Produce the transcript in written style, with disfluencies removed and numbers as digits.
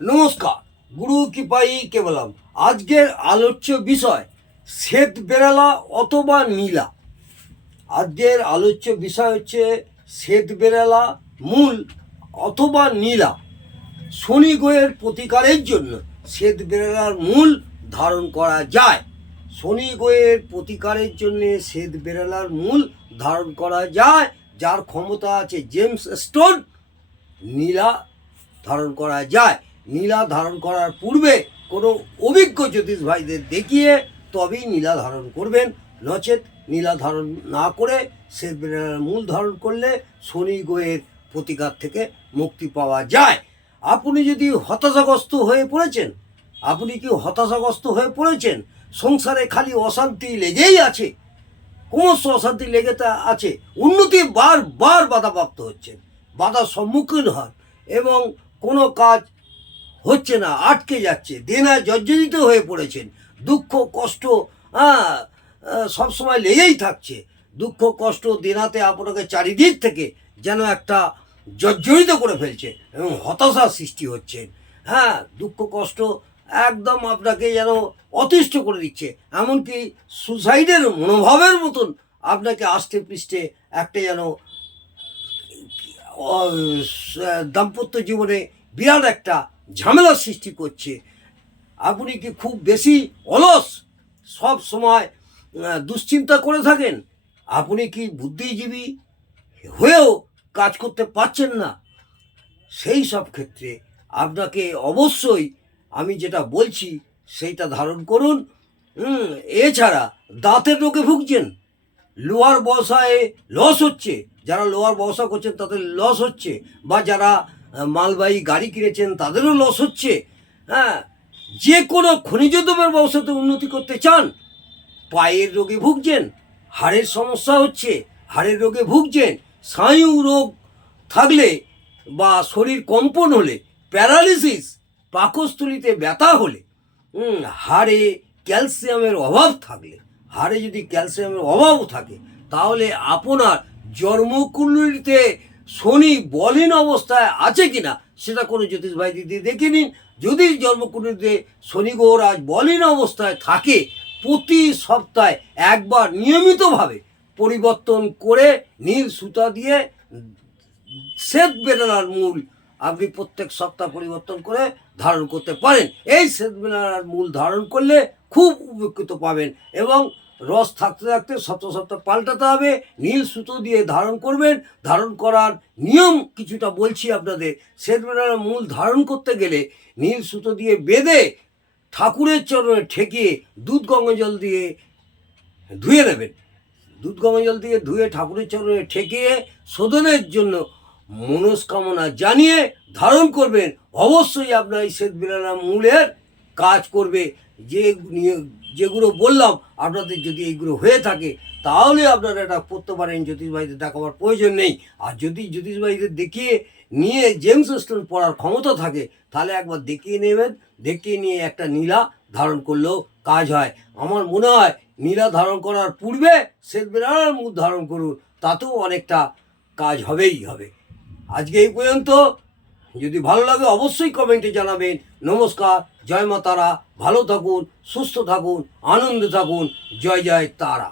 নমস্কার, গুরু কৃপাই কেবলম। আজকের আলোচ্য বিষয় শ্বেত বেড়ালা অথবা নীলা। আজকের আলোচ্য বিষয় হচ্ছে শ্বেত বেড়ালা মূল অথবা নীলা। শনি গ্রহের প্রতিকারের জন্য শ্বেত বেড়ালার মূল ধারণ করা যায়। শনি গ্রহের প্রতিকারের জন্য শ্বেত বেড়ালার মূল ধারণ করা যায়। যার ক্ষমতা আছে জেমস স্টোন, নীলা ধারণ করা যায়। নীলা ধারণ করার পূর্বে কোনো অভিজ্ঞ জ্যোতিষ ভাইদের দেখিয়ে তবেই নীলা ধারণ করবেন, নচেত নীলা ধারণ না করে শ্বেত বেড়ালার মূল ধারণ করলে শনি গ্রহের প্রতিকার থেকে মুক্তি পাওয়া যায়। আপনি যদি হতাশাগ্রস্ত হয়ে পড়েছেন, আপনি কি হতাশাগ্রস্ত হয়ে পড়েছেন? সংসারে খালি অশান্তি লেগেই আছে, ক্রমশ অশান্তি লেগে আছে, উন্নতি বারবার বাধাপ্রাপ্ত হচ্ছেন, বাধার সম্মুখীন হন এবং কোনো কাজ হচ্ছে না, আটকে যাচ্ছে, দেনায় জর্জরিত হয়ে পড়েছেন, দুঃখ কষ্ট সবসময় লেগেই থাকছে। দুঃখ কষ্ট দেনাতে আপনাকে চারিদিক থেকে যেন একটা জর্জরিত করে ফেলছে এবং হতাশার সৃষ্টি হচ্ছে। দুঃখ কষ্ট একদম আপনাকে যেন অতিষ্ঠ করে দিচ্ছে, এমনকি সুসাইডের মনোভাবের মতন আপনাকে আষ্টে পৃষ্ঠে একটা যেন দাম্পত্য জীবনে বিরাট একটা ঝামেলার সৃষ্টি করছে। আপনি কি খুব বেশি অলস, সব সময় দুশ্চিন্তা করে থাকেন? আপনি কি বুদ্ধিজীবী হয়েও কাজ করতে পারছেন না? সেই সব ক্ষেত্রে আপনাকে অবশ্যই আমি যেটা বলছি সেইটা ধারণ করুন। এছাড়া দাঁতের রোগে ভুগছেন, লোয়ার বসায় লস হচ্ছে, যারা লোয়ার বসা করছেন তাদের লস হচ্ছে, বা যারা মালবাহী গাড়ি কিনেছেন তাদেরও লস হচ্ছে। যে কোনো খনিজ দ্রব্যের ব্যবসাতে উন্নতি করতে চান, পায়ের রোগে ভুগছেন, হাড়ের সমস্যা হচ্ছে, হাড়ের রোগে ভুগছেন, স্নায়ু রোগ থাকলে বা শরীর কম্পন হলে, প্যারালিসিস, পাকস্থলিতে ব্যথা হলে, হাড়ে ক্যালসিয়ামের অভাব থাকলে, হাড়ে যদি ক্যালসিয়ামের অভাব থাকে তাহলে আপনার জন্মকুণ্ডলিতে শনি বলীন অবস্থায় আছে কিনা সেটা কোনো জ্যোতিষ ভাই দিদি দেখে নিন। যদি জন্মকুণ্ডলিতে শনি গ্রহরাজ বলীন অবস্থায় থাকে, প্রতি সপ্তাহে একবার নিয়মিতভাবে পরিবর্তন করে নীল সুতা দিয়ে শ্বেত বেড়ালার মূল আপনি প্রত্যেক সপ্তাহ পরিবর্তন করে ধারণ করতে পারেন। এই শ্বেত বেড়ালার মূল ধারণ করলে খুব উপকৃত পাবেন এবং রস থাকতে থাকতে সপ্তাহ সপ্তাহ পাল্টাতে হবে। নীল সুতো দিয়ে ধারণ করবেন। ধারণ করার নিয়ম কিছুটা বলছি আপনাদের। শ্বেত বেড়ালার মূল ধারণ করতে গেলে নীল সুতো দিয়ে বেঁধে ঠাকুরের চরণে ঠেকিয়ে দুধ গঙ্গা জল দিয়ে ধুয়ে নেবেন। দুধ গঙ্গা জল দিয়ে ধুয়ে ঠাকুরের চরণে ঠেকিয়ে শোধনের জন্য মনস্কামনা জানিয়ে ধারণ করবেন। অবশ্যই আপনার এই শ্বেত বেড়ালা মূলের কাজ করবে। যেগুলো বললাম আপনাদের যদি এইগুলো হয়ে থাকে তাহলে আপনারা এটা করতে পারেন, জ্যোতিষ ভাইদের দেখাবার প্রয়োজন নেই। আর যদি জ্যোতিষ ভাইদের দেখিয়ে নিয়ে জেমস স্টোন পড়ার ক্ষমতা থাকে তাহলে একবার দেখিয়ে নেবেন, দেখিয়ে নিয়ে একটা নীলা ধারণ করলেও কাজ হয়। আমার মনে হয় নীলা ধারণ করার পূর্বে শ্বেত বেড়ালার মূল ধারণ করুন, তাতেও অনেকটা কাজ হবেই হবে। আজকে এই পর্যন্ত। যদি ভালো লাগে অবশ্যই কমেন্টে জানাবেন। নমস্কার, জয় মা তারা, ভালো থাকুন, সুস্থ থাকুন, আনন্দে থাকুন। জয় জয় তারা।